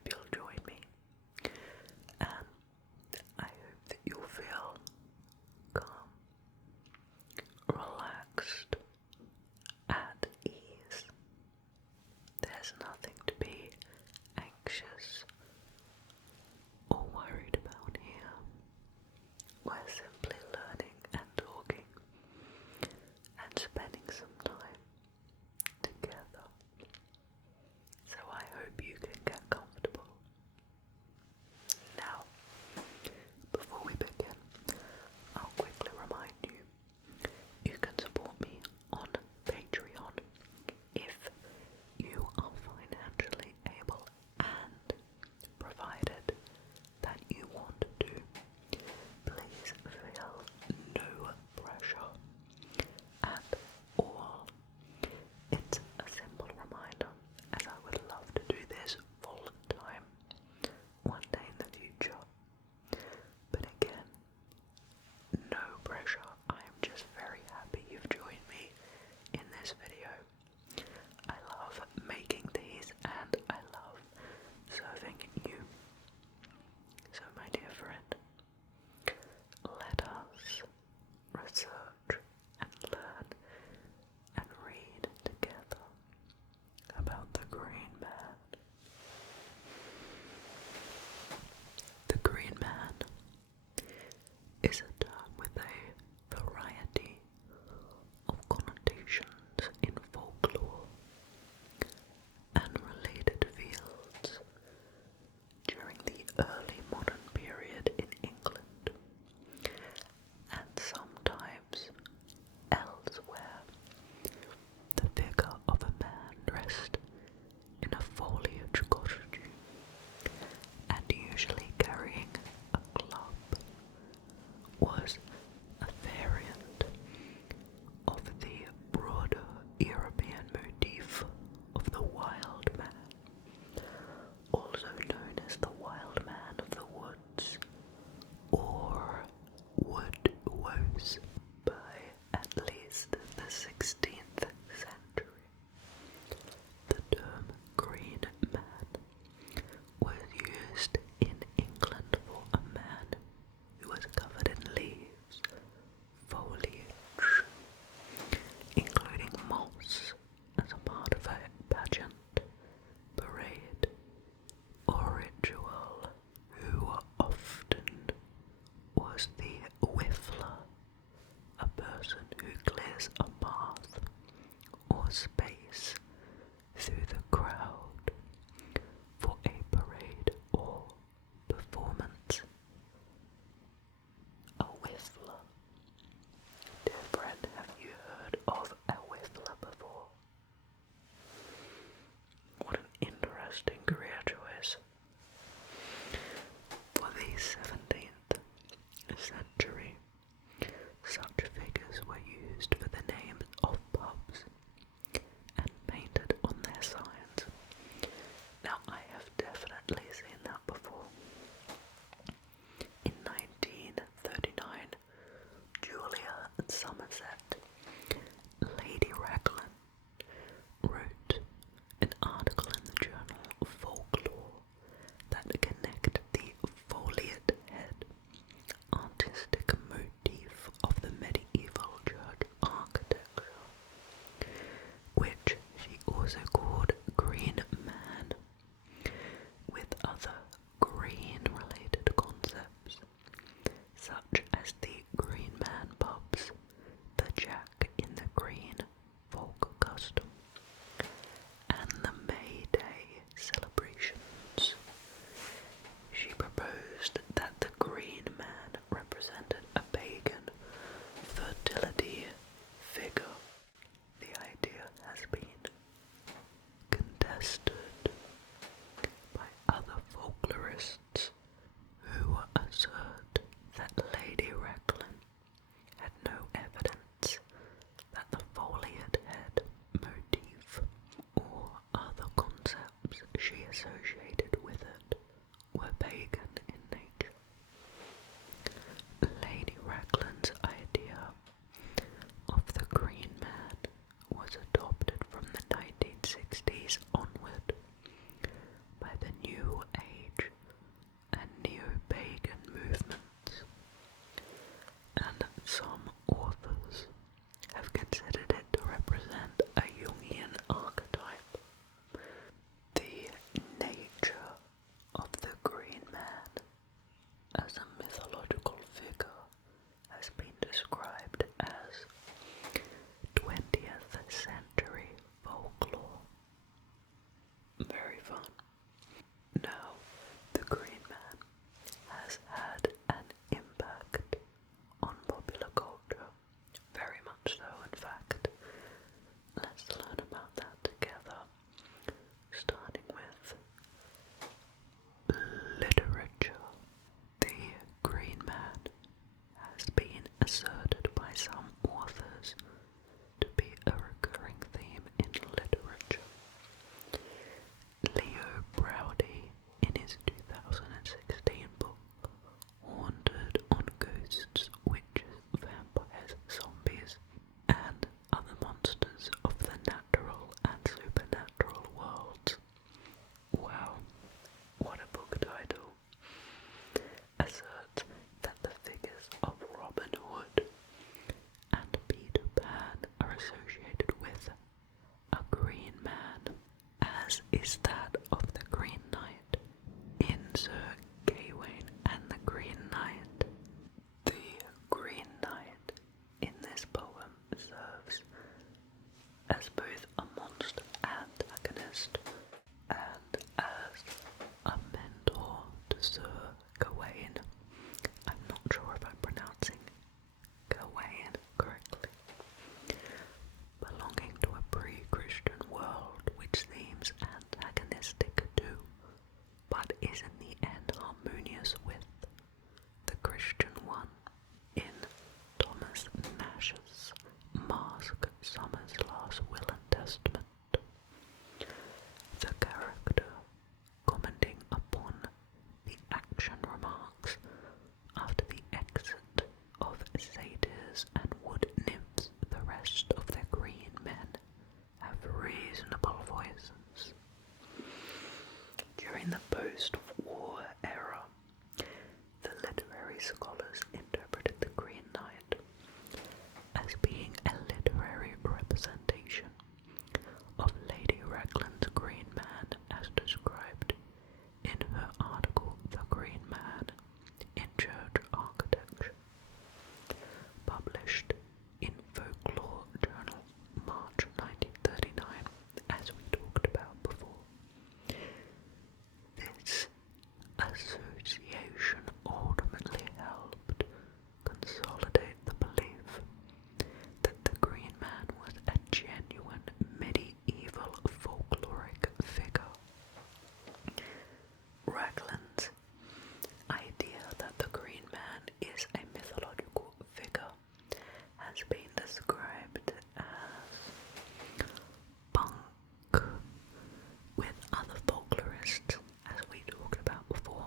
hope you'll join me, and I hope that you'll feel calm, relaxed, at ease. There's nothing to be anxious or worried about here. We're simply learning and talking and spending some time together. So I hope you can get comfortable. Now, before we begin, I'll quickly remind you, you can support me on Patreon if you are financially able and provided that you want to. Please feel no pressure at all. It's a simple reminder, as I would love to do this full time one day in the future. But again, no pressure. I am just very happy you've joined me in this video. I love making these and I love serving you. So my dear friend, let us research and learn and read together about the Green Man. The Green Man is a term with a variety of connotations in folklore and related fields during the early modern period in England, and sometimes elsewhere. The figure of a man dressed in a foliage costume and usually carrying a club was a variant of the broader European motif of the wild man, also known as the wild man of the woods or wood woes by at least the 16th century. The term Green Man was used in England for a man who was covered in leaves, foliage, including moss, as a part of a pageant, parade, or ritual, who often was the whiffler, a person who clears a path or space through the crowd for a parade or performance. A whiffler. Dear friend, have you heard of a whiffler before? What an interesting career choice. For the 17th century, such figures were used for the names of pubs and painted on their signs. Now, I have definitely seen that before. In 1939, Julia Somerset, Lady Raglan, wrote an article in the journal Folklore that connected the foliate head artistic motif of the medieval church architecture, which she also called Green Man, with other green-related concepts, such as the Green Man pubs, the Jack in the Green folk custom, and the May Day celebrations. She proposed that the Green Man represented a pagan fertility figure. The idea has been contested by other folklorists who assert that Lady Raglan had no evidence that the foliate head motif or other concepts she associated with it were pagan in nature. Lady Raglan's idea of the Green Man was adopted from the 1960s onward by the New fun. Now, the Green Man has had an impact on popular culture, very much so in fact. Let's learn about that together, starting with literature. The Green Man has been asserted by some authors to be a recurring theme in literature. Leo Browdy, in his 2016 book Haunted on Ghosts, Witches, Vampires, Zombies, and Other Monsters of the Natural and Supernatural Worlds. Wow, what a book title. Asserts that the figures of Robin Hood and Peter Pan are associated with a green man, as is that of the Green Knight in Sir Gawain and the Green Knight. The Green Knight in this poem serves as both a monster antagonist and as a mentor to Sir Gawain. I'm not sure if I'm pronouncing Gawain correctly. Belonging to a pre-Christian world which seems antagonistic too, but is in the end harmonious with the Christian one. In Thomas Nash's Mask, Summer's Last Will and Testament, the character, commenting upon the action, remarks, after the exit of satyrs and wood nymphs, the rest of the green men have reasonable voices. During the post-war era, the literary scholars interpreted the Green Knight as being a literary representation of Lady Raglan's Green Man as described in her article The Green Man in Church Architecture, published in Folklore Journal, March 1939, as we talked about before. This association ultimately helped consolidate the belief that the Green Man was a genuine medieval folkloric figure. Raglan's idea that the Green Man is a mythological figure has been described as punk, with other folklorists, as we talked about before,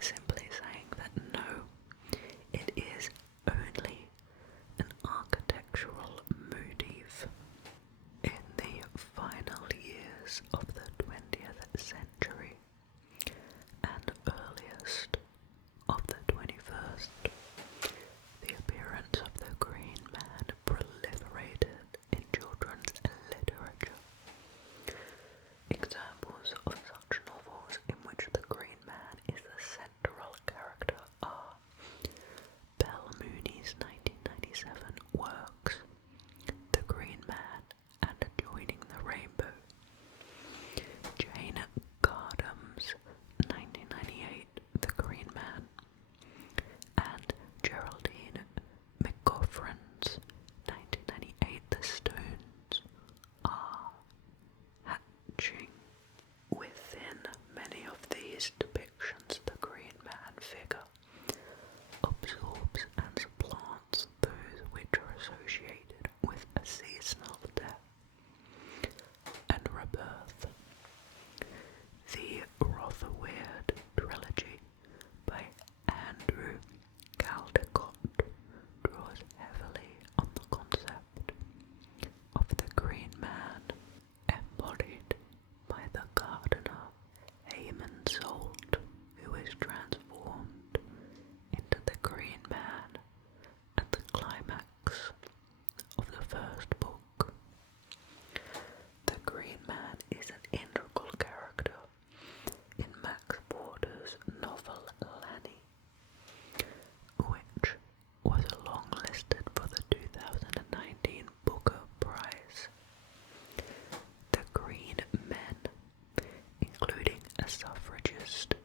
simply saying that no, it is only an architectural motif. In the final years of the 20th century and earliest of the 21st, the appearance of the Green Man proliferated in children's literature. Examples of such novels in which the Green Man is the central character are Belle Mooney's 1997 works The Green Man and Joining the Rainbow, Jane Gardam wrist,